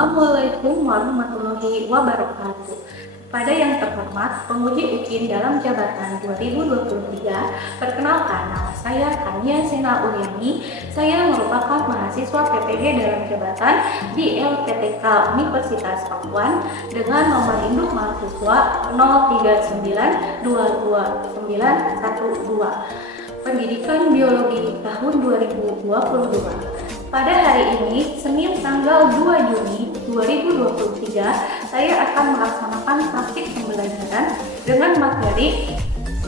Assalamualaikum warahmatullahi wabarakatuh. Pada yang terhormat, penguji UKIN dalam jabatan 2023, perkenalkan nama saya Kania Sena Uryani. Saya merupakan mahasiswa PPG dalam jabatan di LPTK Universitas Pakuan dengan nomor induk mahasiswa 039229112. Pendidikan Biologi tahun 2022. Pada hari ini, Senin tanggal 2 Juni 2023, saya akan melaksanakan praktik pembelajaran dengan materi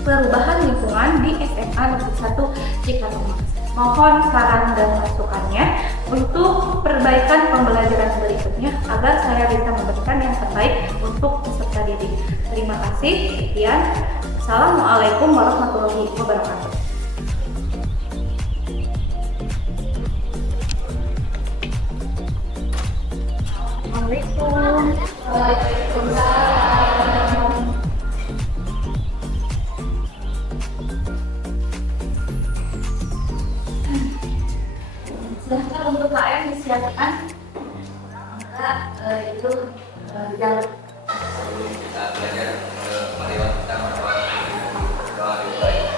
perubahan lingkungan di SMA Negeri 1 Cikarang. Mohon saran dan masukannya untuk perbaikan pembelajaran berikutnya agar saya bisa memberikan yang terbaik untuk peserta didik. Terima kasih. Sekian. Assalamualaikum warahmatullahi wabarakatuh. Assalamualaikum. Waalaikumsalam. Silahkan untuk KM disiapkan. Maka itu jalan. Kita belajar marilah kita berdoa lebih baik.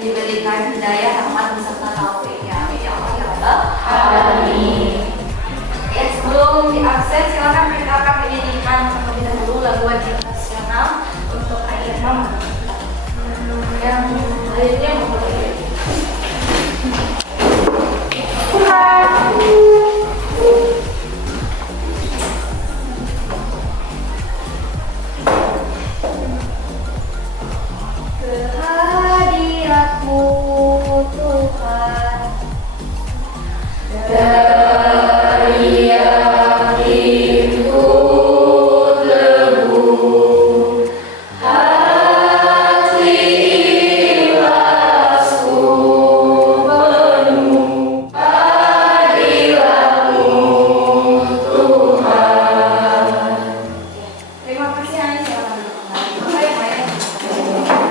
Diberikan hidayah, rahmat, beserta taufiknya. Amin ya Allah ya Rabbal alamin. Ya, sebelum diakses silakan perkenalkan penyanyikan terlebih dahulu lagu wajib nasional untuk ayat mama. Yang lainnya memulai. Kehadiratmu Tuhan, dari yang himpun debu, hati ikhlasku penuh hadiratmu Tuhan. Terima kasih Ani,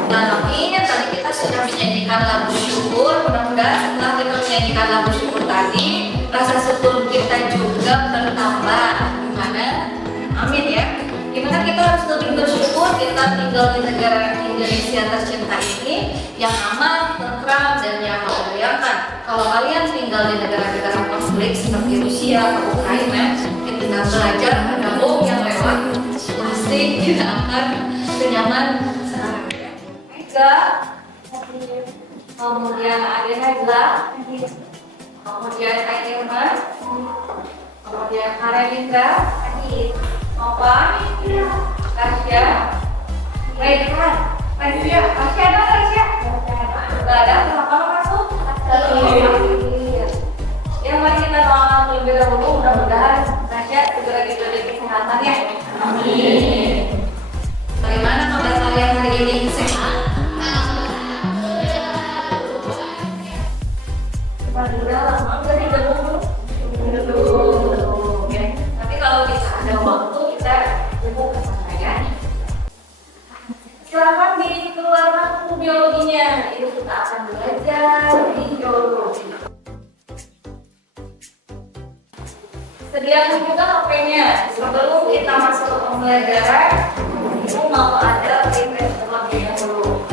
Nah, ini tadi kita sudah menyanyikan lagu syukur. Mudah-mudahan setelah kita menyanyikan lagu syukur tadi, rasa syukur kita juga bertambah. Gimana? Amin ya. Gimana kita harus lebih bersyukur kita tinggal di negara Indonesia tercinta ini yang aman, tentram, dan yang membahayakan. Kalau kalian tinggal di negara-negara konflik seperti Rusia atau Ukraina, kita belajar ada bom yang lewat, pasti kita akan kenyaman sekarang. Kemudian ada Najla, kemudian Airman, kemudian Karelindra, Nova, Tasya, Raihan, Tasya ada Tasya? Tidak ada, kenapa lo masuk? Ya, mari kita doakan terlebih dahulu, mudah-mudahan Tasya segera diberi kesehatan ya. Amin. Bagaimana kabar kalian hari ini? Sehat? Tapi kalau bisa ada waktu kita jemput ke sana ya. Silakan dikeluarkan buku biologinya. Itu kita akan belajar di biologi. Sediakan juga HP-nya. Sebelum kita masuk ke pembelajaran, itu mau ada refresh terlebih dahulu.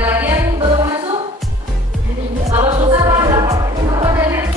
Kalian baru masuk? Kalau susah, apa dari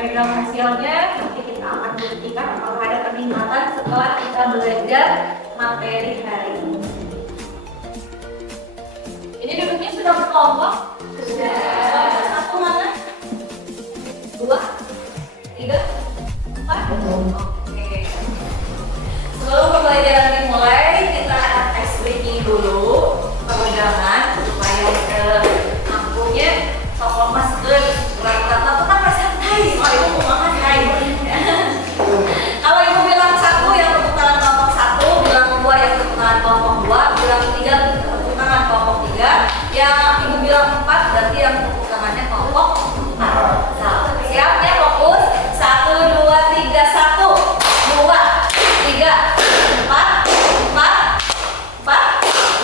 pegang hasilnya, nanti kita akan buktikan apakah ada peningkatan setelah kita belajar materi hari ini. Ini duduknya sudah berkelompok? Sudah. Satu mana? Dua? Tiga? Empat? Oke. Sebelum pembelajaran dimulai, kita tes breaking dulu peregangan supaya lampunya sok lemas ke rata-rata tetap santai. Kalau ibu mau makan hai. Kalau ibu bilang satu yang tepuk tangan kelompok satu, bilang dua yang tepuk tangan kelompok dua, bilang tiga tepuk tangan kelompok tiga, yang ibu bilang empat berarti yang tepuk tangannya kelompok empat. Nah, siap ya, fokus. Satu, dua, tiga, satu, dua, tiga, empat, empat, empat,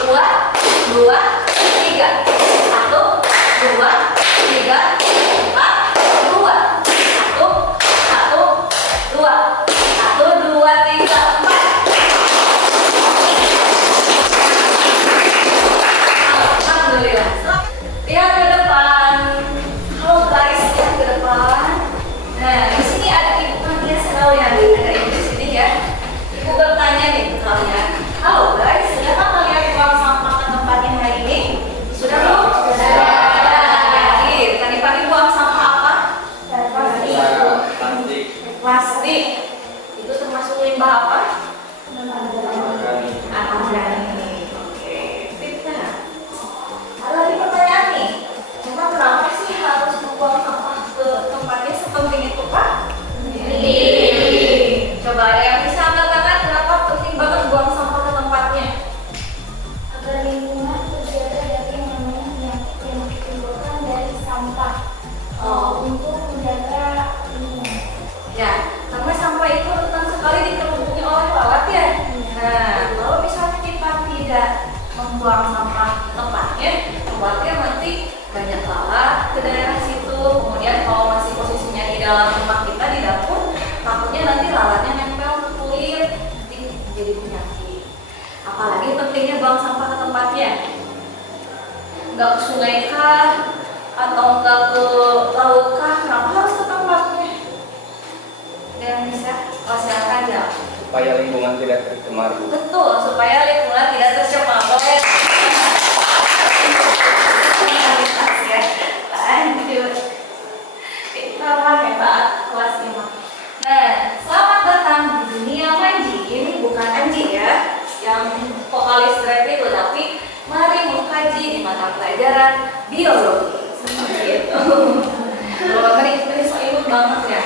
dua, dua, tiga, satu, dua, tiga, empat, dua, satu, satu, dua, satu, dua, tiga, empat. Alhamdulillah. Lihat ke depan. Halo guys, lihat ke depan. Nah, di sini ada ibu Nadia Serawian. Ada ibu di sini ya. Ibu bertanya nih ke kalian. Halo guys, sudahkah kalian buang sampah ke tempatnya hari ini? Sudah belum? Sudah. Tadi pagi buang sampah apa? Plastik. Plastik. Itu termasuk limbah apa? Anorganik. Oke. Fitnah. Ada lagi pertanyaan nih. Cuma kenapa sih harus membuang sampah ke tempatnya sepenting itu, Pak? Coba ada yang bisa angkat tangan kenapa penting banget buang sampah ke tempatnya? Agar lingkungan terjaga dari yang namanya penyakit yang ditimbulkan dari sampah. Untuk menjaga lingkungan. Ya, karena sampah itu rentan sekali dikerumuni oleh lalat ya. Nah, kalau misalnya kita tidak membuang sampah tempatnya, obatnya nanti banyak lalat ke daerah situ. Kemudian kalau masih posisinya di dalam rumah kita di dapur, takutnya nanti lalatnya nempel ke kulit, nanti jadi penyakit. Apalagi pentingnya buang sampah ke tempatnya. Nggak ke sungai kah? Atau nggak ke laut kah? Kenapa harus ke tempatnya? Ada yang bisa? Oh, silakan ya. Supaya lingkungan tidak tercemar. Betul, supaya lingkungan tidak tercemar. Boleh. Ya. Lanjut. Kita hebat kelas 5. Nah, selamat datang di dunia Manji. Ini bukan Anji ya, yang vokalis rap itu, tapi mari mengkaji di mata pelajaran biologi. Seperti itu. Kalau tadi so imut banget ya.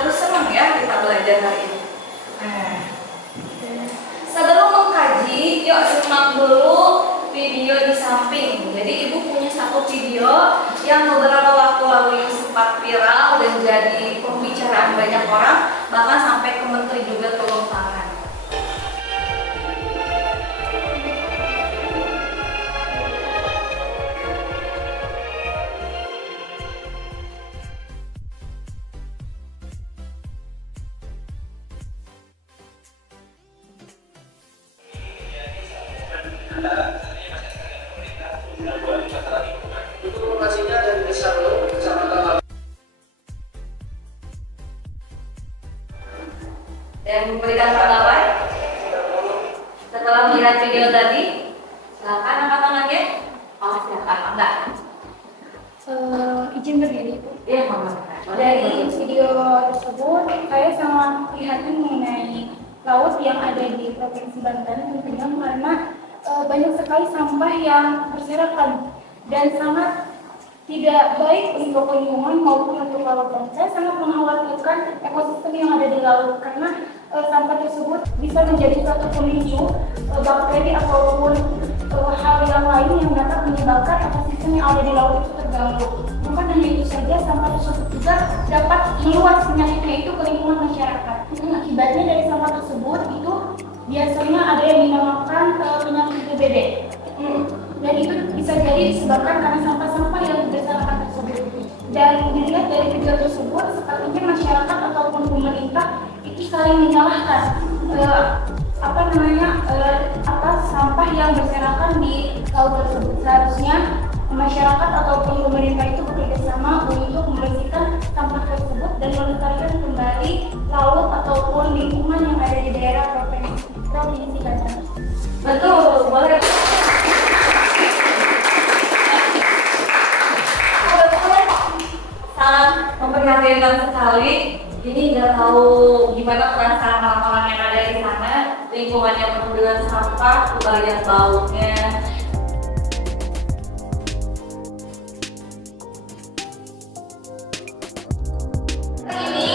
Harus senang ya kita belajar hari ini. Sebelum mengkaji, yuk simak dulu video di samping. Jadi ibu punya satu video yang beberapa waktu lalu yang sempat viral dan jadi pembicaraan banyak orang, bahkan sampai ke menteri juga turun tangan. Dan memberikan tanggapan setelah melihat video tadi, silakan angkat tangannya. Oh, silakan enggak? Izin berdiri. Iya, mama. Dari video tersebut, saya sangat prihatin mengenai laut yang ada di Provinsi Banten tentunya karena banyak sekali sampah yang berserakan dan sangat tidak baik untuk lingkungan maupun untuk laut. Dan saya sangat mengkhawatirkan ekosistem yang ada di laut karena sampah tersebut bisa menjadi suatu pemicu bakteri ataupun hal yang lain yang dapat menyebabkan ekosistem yang ada di laut itu terganggu. Bukan hanya itu saja, sampah tersebut juga dapat meluas penyakitnya itu ke lingkungan masyarakat. Akibatnya dari sampah tersebut itu biasanya ada yang dinamakan penyakit DBD. Dan itu bisa jadi disebabkan karena sampah-sampah yang berserakan tersebut. Dan dilihat dari video tersebut, sepertinya masyarakat ataupun pemerintah itu saling menyalahkan atas sampah yang berserakan di laut tersebut. Seharusnya masyarakat ataupun pemerintah itu bekerjasama untuk membersihkan sampah ataupun lingkungan yang ada di daerah provinsi Banten. Betul, boleh. Sangat memprihatinkan sekali. Ini nggak tahu gimana perasaan orang-orang yang ada di sana. Lingkungan yang penuh dengan sampah, kebagian baunya. Ini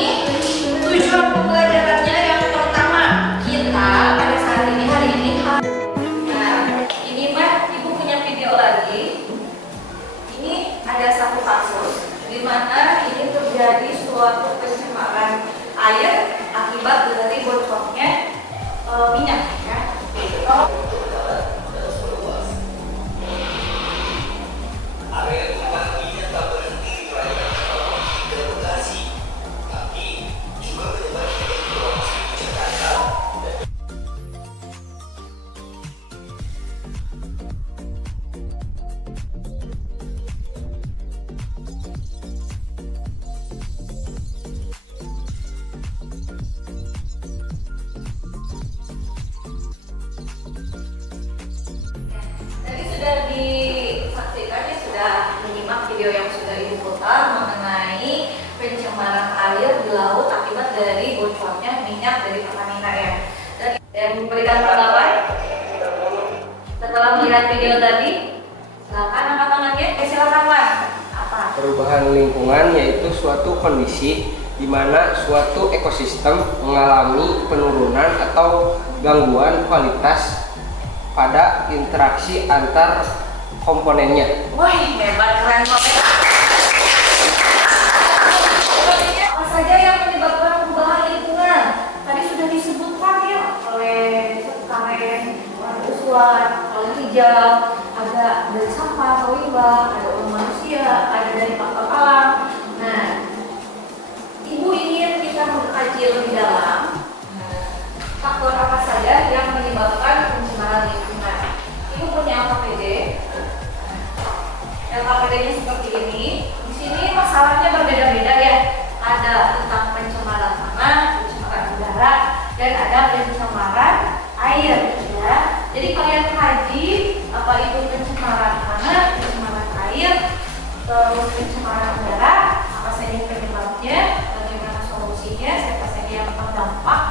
tujuan pembelajarannya yang pertama, kita pada saat ini hari ini. Nah, ini Mbak, Ibu punya video lagi. Ini ada satu kasus di mana ini terjadi suatu pencemaran air akibat dari bocornya minyak ya. Tadi sudah disaksikan ya, sudah menyimak video yang sudah Ibu putar mengenai pencemaran air di laut akibat dari bocornya minyak dari Pertamina ya. Dan memberikan tanggapan setelah melihat video tadi, silakan angkat tangannya. Silakan Wan. Apa? Perubahan lingkungan yaitu suatu kondisi di mana suatu ekosistem mengalami penurunan atau gangguan kualitas pada interaksi antar komponennya. Wah, hebat, keren banget. Apa saja yang menyebabkan perubahan lingkungan? Tadi sudah disebutkan ya oleh Karen, oleh Uswan, oleh hijau, ada dari sampah, limbah, ada oleh manusia, ada dari faktor alam. Nah, Ibu ingin kita mengkaji lebih dalam faktor apa saja yang menyebabkan pencemaran lingkungan. Ibu punya LKPD. LKPD-nya seperti ini. Di sini masalahnya berbeda-beda ya. Ada tentang pencemaran tanah, pencemaran udara, dan ada pencemaran air ya. Jadi kalian kaji apa itu pencemaran tanah, pencemaran air, terus pencemaran udara, apa saja penyebabnya, bagaimana solusinya, siapa saja yang terdampak,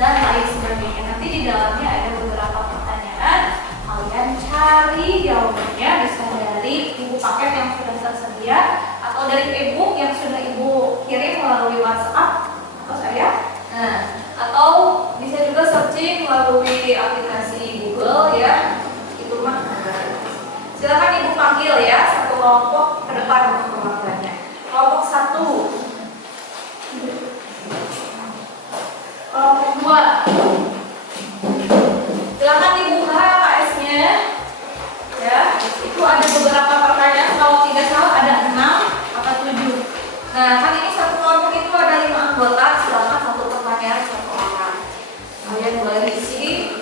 dan lain sebagainya. Nanti di dalamnya ada beberapa pertanyaan, kalian cari jawabannya bisa dari buku paket yang sudah tersedia atau dari e-book yang sudah Ibu kirim melalui WhatsApp atau saya. Nah, atau bisa juga searching melalui aplikasi Google ya. Itu mah silakan Ibu panggil ya satu kelompok ke depan untuk pemaparannya. Kelompok 1, kelompok 2. Silakan dibuka KS-nya. Ya, itu ada beberapa pertanyaan. Kalau tidak salah ada 6 atau 7. Nah, kan ini satu kelompok itu ada 5 anggota. Silakan satu pertanyaan satu orang. Kalian boleh isi,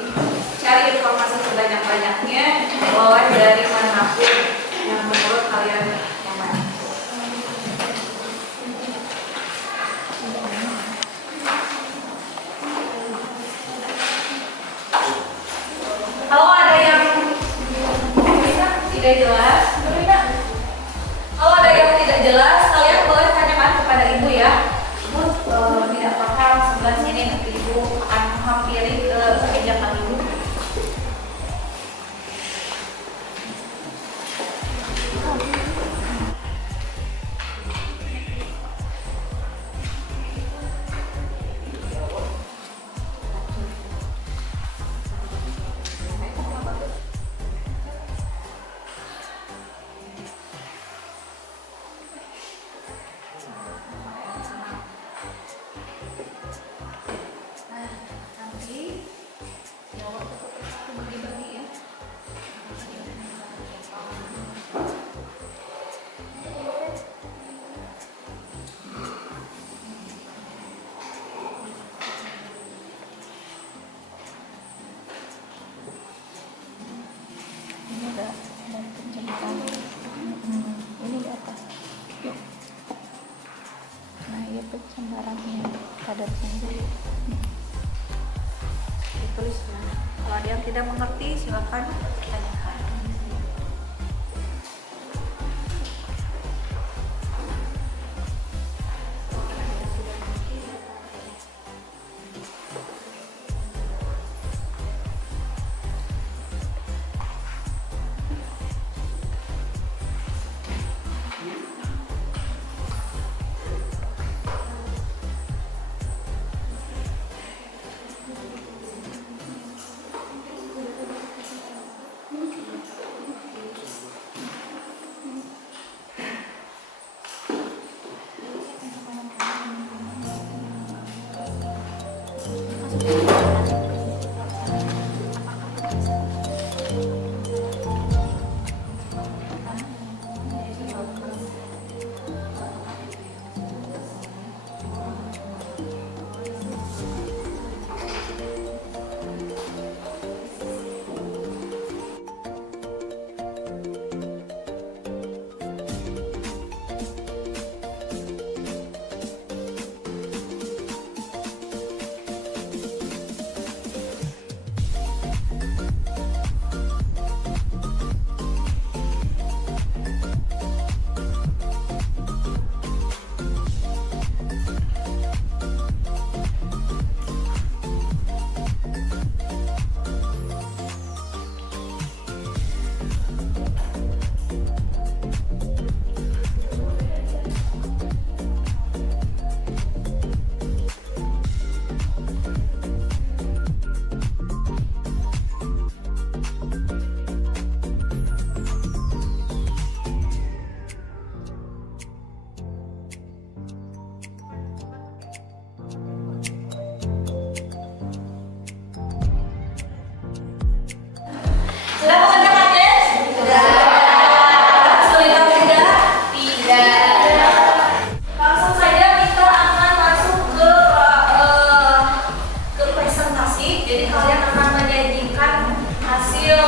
cari informasi sebanyak-banyaknya, boleh dari manapun yang menurut kalian nyaman. Kalau ada yang tidak jelas, kalau ada yang tidak jelas, kalian boleh tanyakan kepada Ibu ya. Ibu tidak paham sebelah sini, nanti Ibu akan menghampiri ke kebijakan Ibu. tertulisnya. Kalau ada yang tidak mengerti, silakan tanyakan. Sudah mengerjakan tes? Kesulitan tidak? Tidak. Langsung saja kita akan masuk ke presentasi. Jadi kalian akan menyajikan hasil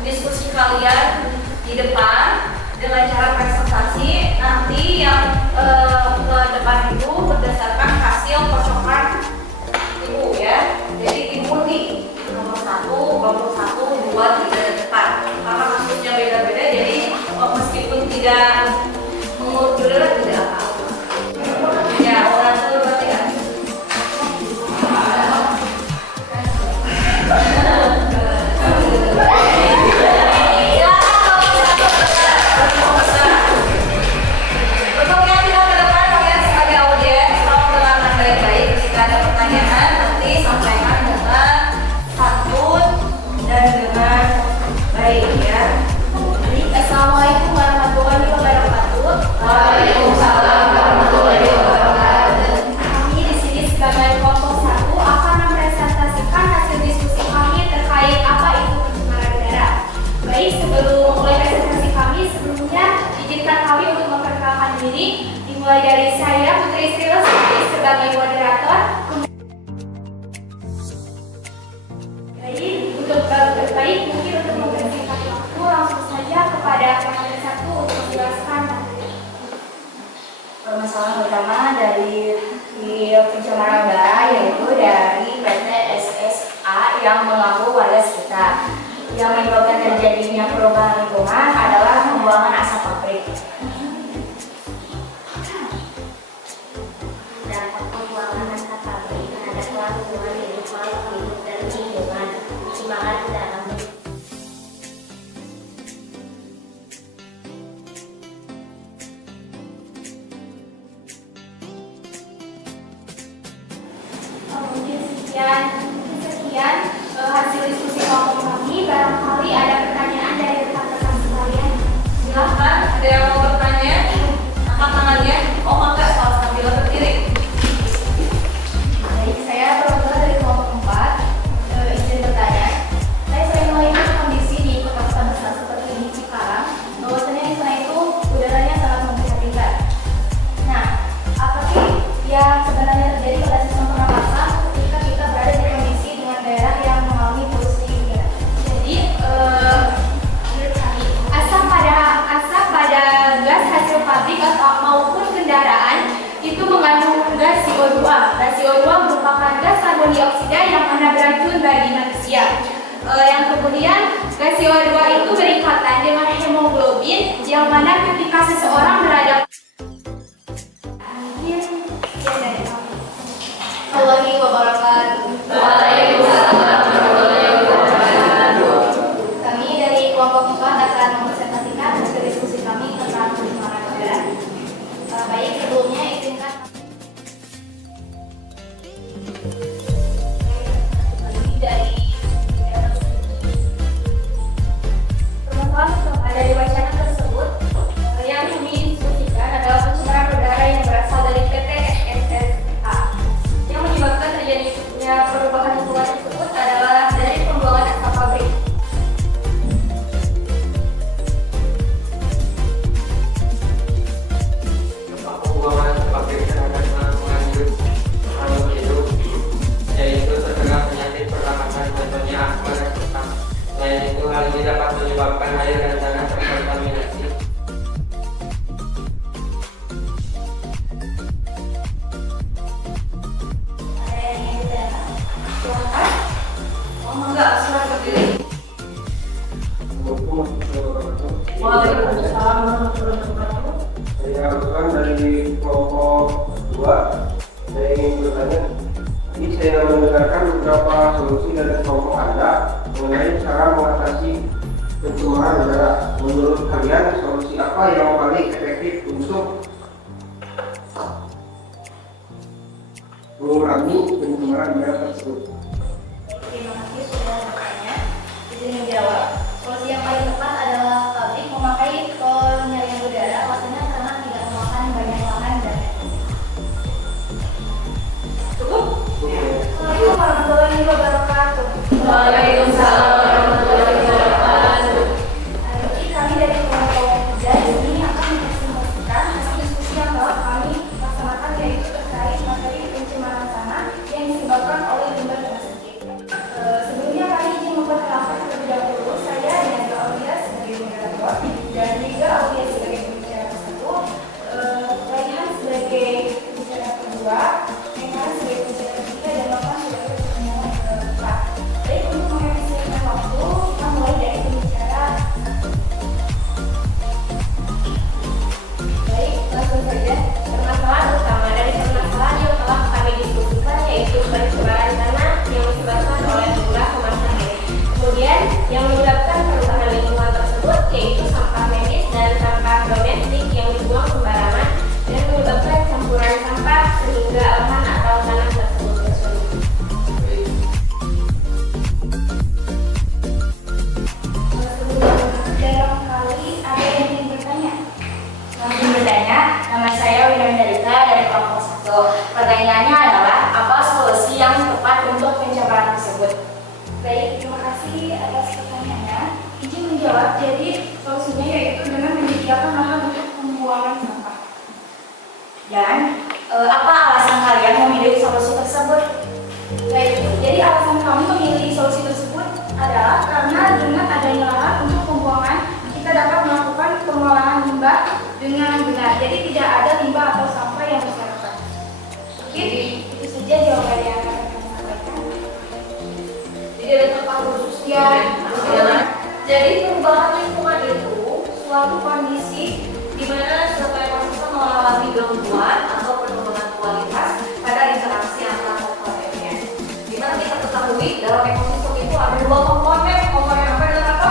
diskusi kalian di depan dengan cara presentasi. Nanti yang ke depan itu berdasarkan hasil cocokan ibu ya. Jadi ibu nih nomor 1, kelompok 1, 2, 3 dan 4. Karena kasusnya beda-beda, jadi meskipun tidak mengurut dulu tidak apa-apa. Ya, orang itu berarti kan. Untuk yang tidak ke depan, kalian sebagai audiens tolong dengarkan baik-baik. Jika ada pertanyaan, nanti sampaikan dengan santun dan dengan baik ya. Assalamualaikum warahmatullahi wabarakatuh. Waalaikumsalam warahmatullahi wabarakatuh. Kami di sini sebagai kelompok 1 akan mempresentasikan hasil diskusi kami terkait apa itu pencemaran udara. Baik, sebelum mulai presentasi kami, sebelumnya izinkan kami untuk memperkenalkan diri. Dimulai dari saya, Putri Sri Lestari sebagai moderator. Baik, mungkin untuk mempersingkat waktu langsung saja kepada panelis 1 untuk menjelaskan permasalahan utama dari pencemaran udara, yaitu dari PT SSA yang mengganggu warga sekitar. Yang menyebabkan terjadinya perubahan lingkungan adalah pembuangan asap pabrik. Dampak pembuangan asap pabrik terhadap lingkungan hidup makhluk hidup dan lingkungan pencemaran udara. Mungkin sekian hasil diskusi kelompok kami. Barangkali ada pertanyaan dari rekan-rekan sekalian. Silahkan, ada yang mau bertanya? Angkat tangannya. Oh, maka salah sambil berdiri. Baik, saya Prof dari kelompok 4. Izin bertanya. Saya manusia. Yang kemudian gas CO2 itu berikatan dengan hemoglobin, yang mana ketika seseorang berada Warahmatullahi wabarakatuh. Kami dari kelompok 4 akan mempresentasikan hasil diskusi kami tentang pencemaran udara. Baik, sebelumnya izinkan dari permasalahan dari wacana tersebut yang kami diskusikan adalah pencemaran udara yang berasal dari PT SSA. Yang menyebabkan terjadinya perubahan lingkungan tersebut adalah dari pembuangan asap pabrik. Pembuangan pabrik terhadap lingkungan makhluk hidup, yaitu terkena penyakit pernapasan, contohnya asma dan sesak. Selain itu, hal ini dapat menyebabkan air dan tanah terkontaminasi. Ada yang ingin ditanya? Silakan. Oh enggak, silakan berdiri. Waalaikumsalam warahmatullahi wabarakatuh. Saya Abang dari kelompok 2. Saya ingin bertanya, ini saya mendengarkan beberapa solusi dari kelompok Anda mengenai cara mengatasi pencemaran udara. Menurut kalian, solusi apa yang paling efektif untuk mengurangi pencemaran udara tersebut? Terima kasih sudah bertanya. Izin menjawab. Solusi yang paling tepat adalah pabrik memakai penyaring udara, alasannya karena tidak memakan banyak lahan dan cukup. Assalamualaikum warahmatullahi wabarakatuh. Waalaikumsalam warahmatullahi wabarakatuh. Jadi kami dari kelompok 3 ini akan mempresentasikan hasil diskusi yang telah kami laksanakan, yaitu terkait materi pencemaran tanah yang disebabkan oleh limbah domestik. Sebelumnya kami izin memperkenalkan terlebih dahulu saya Diandra Aulia sebagai moderator dan Liga Aulia sebagai pembicara ke-1, Raihan sebagai pembicara kedua, Meka sebagai pembicara ketiga, dan Bapak sebagai pembicara keempat. Baik, untuk mengefisienkan waktu, kita mulai dari pembicara. Baik, langsung saja. Permasalahan utama dari permasalahan yang telah kami diskusikan yaitu pencemaran tanah yang disebabkan oleh limbah kemasan air. Kemudian yang menyebabkan perubahan lingkungan tersebut yaitu sampah medis dan sampah domestik yang dibuang sembarangan dan menyebabkan campuran sampah sehingga lahan atau tanah tersebut tersulut. Sebelum kali ada yang ingin bertanya? Langsung bertanya, nama saya Wirandalita dari kelompok 1. Pertanyaannya adalah, apa solusi yang tepat untuk pencemaran tersebut? Baik, terima kasih atas pertanyaannya. Izin menjawab, jadi solusinya yaitu dengan menyediakan lahan untuk pembuangan sampah. Dan apa alasan kalian memilih solusi tersebut? Baik, jadi alasan kami memilih solusi tersebut adalah karena dengan adanya lahan untuk pembuangan, kita dapat melakukan pengolahan limbah dengan benar. Jadi tidak ada limbah atau sampah yang berserakan. Oke, itu saja jawaban yang akan kami sampaikan. Jadi ada tempat khususnya. Jadi perubahan lingkungan itu suatu kondisi di mana suatu ekosistem mengalami gangguan atau penurunan kualitas pada interaksi antar komponennya. Di mana kita ketahui dalam ekosistem itu ada dua komponen. Komponen apa dan apa?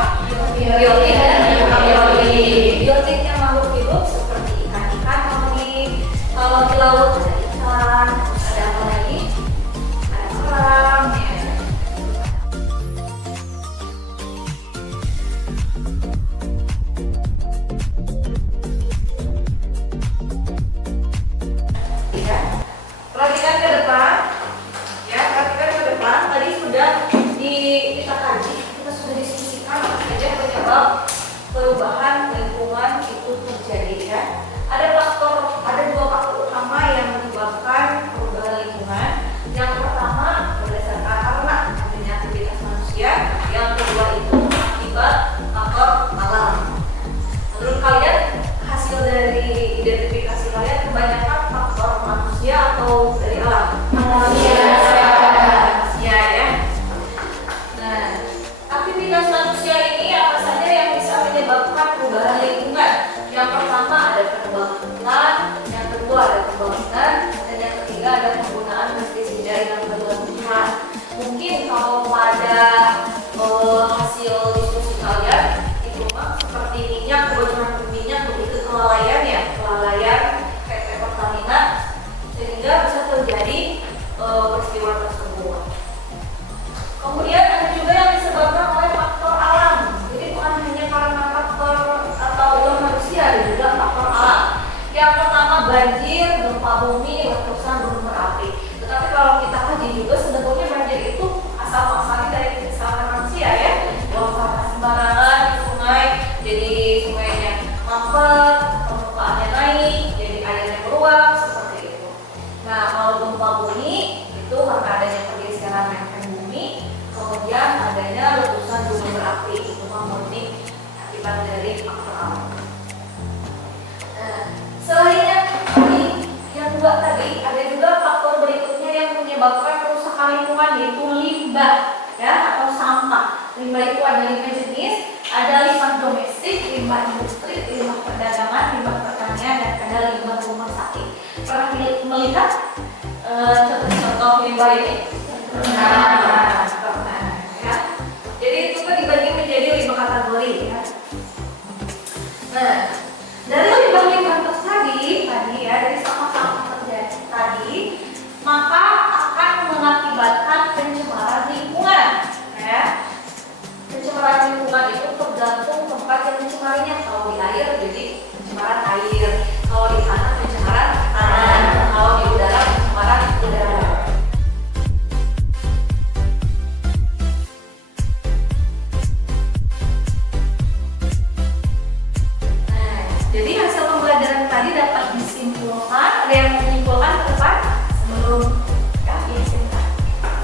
Biotik dan abiotik. Biotiknya makhluk hidup seperti ikan-ikan, kalau di laut ada ikan, ada apa lagi? Ada kerang. Perhatikan ke depan, ya, perhatikan ke depan. Tadi sudah kita kaji, kita sudah diskusikan apa saja penyebab perubahan lingkungan itu terjadi, ya. Ada dua faktor utama yang menyebabkan perubahan lingkungan. Yang pertama berdasarkan karena adanya aktivitas manusia, yang kedua itu akibat faktor alam. Menurut kalian hasil dari identifikasi kalian kebanyakan faktor manusia atau dari alam? Manusia, ya. Nah, banjir, gempa bumi, letusan gunung berapi. Tetapi kalau kita kaji juga sebetulnya banjir itu asal muasalnya dari kesalahan manusia ya. Buang sampah sembarangan di sungai, jadi sungainya mampet, permukaannya naik, jadi airnya meluap seperti itu. Nah, kalau gempa bumi itu karena adanya pergeseran lempeng bumi, kemudian adanya letusan gunung berapi, itu murni akibat dari faktor alam. Nah, selain yang dua tadi, ada juga faktor berikutnya yang menyebabkan kerusakan lingkungan, yaitu limbah ya atau sampah. Limbah itu ada 5 jenis, ada limbah domestik, limbah industri, limbah perdagangan, limbah pertanian, dan ada limbah rumah sakit. Pernah melihat contoh-contoh limbah ini? Nah, pernah ya. Jadi itu kan dibagi menjadi 5 kategori ya. Nah, dari limbah-limbah tadi ya, dari sampah-sampah tadi, maka akan mengakibatkan pencemaran lingkungan ya. Pencemaran lingkungan itu tergantung tempat yang mencemarinya. Kalau di air jadi pencemaran air, kalau di tanah pencemaran tanah, kalau di udara pencemaran udara. Nah, jadi hasil pembelajaran tadi dapat disimpulkan. Ada yang menyimpulkan ke depan sebelum kami simpan.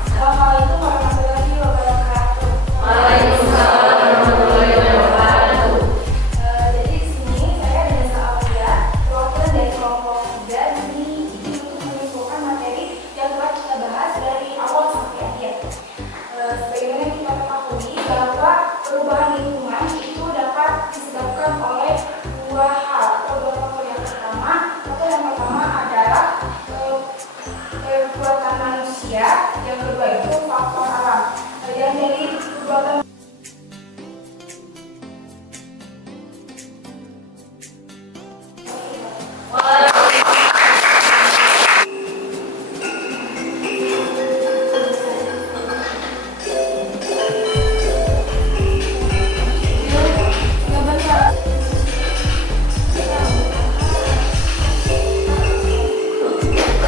Assalamualaikum warahmatullahi wabarakatuh. Waalaikumsalam warahmatullahi wabarakatuh. Jadi di sini saya Desa Aulia, perwakilan dari kelompok 3 ini untuk menyimpulkan materi yang telah kita bahas dari awal sampai akhir. Sebagaimana yang kita ketahui bahwa perubahan lingkungan itu dapat disebabkan oleh dua hal atau dua faktor. Yang pertama adalah perbuatan manusia, yang kedua itu faktor alam. Yang dari perbuatan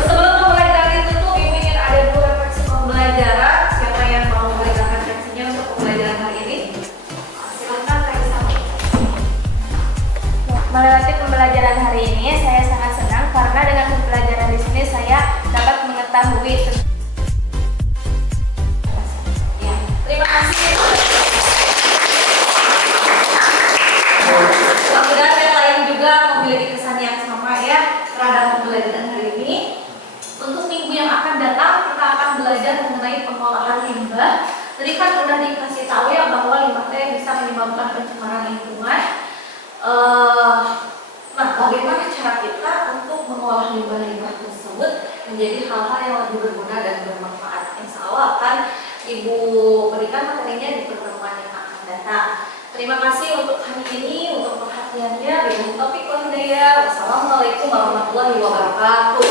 Sebelum pembelajaran ditutup, Ibu ingin ada 2 refleksi pembelajaran. Siapa yang mau memberikan refleksinya untuk pembelajaran hari ini? Silakan Kaisa. Melewati pembelajaran hari ini, saya sangat senang karena dengan pembelajaran di sini saya dapat mengetahui Ya, terima kasih. Mudah-mudahan yang lain juga memiliki kesan yang sama ya terhadap pembelajaran hari ini. Untuk minggu yang akan datang kita akan belajar mengenai pengolahan limbah. Tadi kan udah dikasih tahu ya bahwa limbah teh bisa menyebabkan pencemaran lingkungan. Nah, bagaimana cara kita untuk mengolah limbah-limbah tersebut menjadi hal-hal yang lebih berguna dan bermanfaat? Insya Allah akan Ibu berikan materinya di pertemuan yang akan datang. Terima kasih untuk hari ini, untuk perhatiannya. Wassalamualaikum warahmatullahi wabarakatuh.